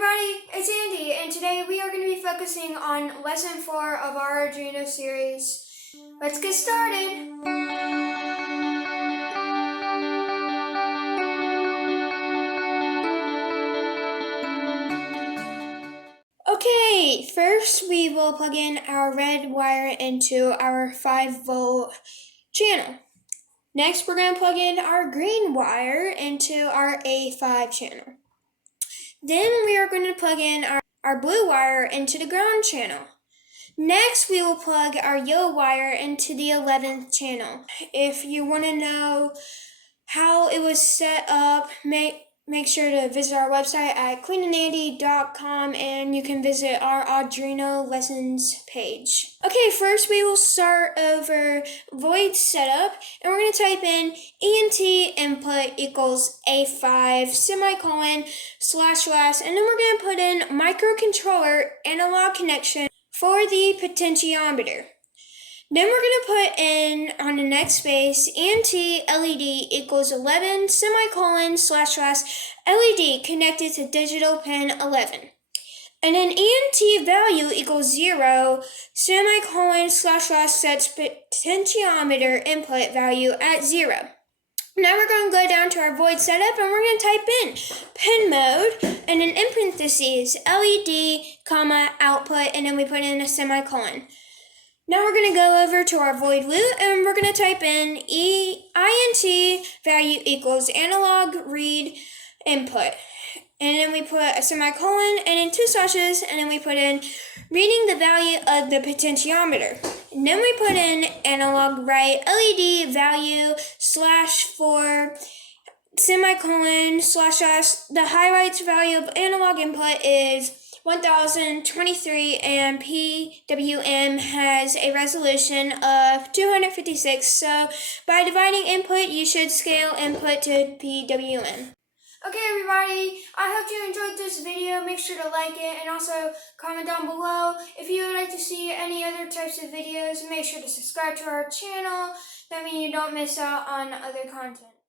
everybody, it's Andy, and today we are going to be focusing on Lesson 4 of our Arduino series. Let's get started! Okay, first we will plug in our red wire into our 5-volt channel. Next, we're going to plug in our green wire into our A5 channel. Then we are going to plug in our blue wire into the ground channel. Next, we will plug our yellow wire into the 11th channel. If you want to know how it was set up, make sure to visit our website at cleanandandy.com, and you can visit our Arduino lessons page. Okay, first we will start over void setup, and we're going to type in ENT input equals A5 semicolon / and then we're going to put in microcontroller analog connection for the potentiometer. Then we're going to put in on the next space ENT LED equals 11 semicolon / LED connected to digital pin 11. And then ENT value equals 0 semicolon / sets potentiometer input value at 0. Now we're going to go down to our void setup, and we're going to type in pin mode and then in parentheses LED, output, and then we put in a semicolon. Now we're going to go over to our void loop, and we're going to type in INT value equals analog read input. And then we put a semicolon and then 2 slashes, and then we put in reading the value of the potentiometer. And then we put in analog write LED value /4 semicolon / the highlights value of analog input is 1023, and PWM has a resolution of 256, so by dividing input you should scale input to PWM. Okay everybody, I hope you enjoyed this video. Make sure to like it and also comment down below. If you would like to see any other types of videos, make sure to subscribe to our channel. That means you don't miss out on other content.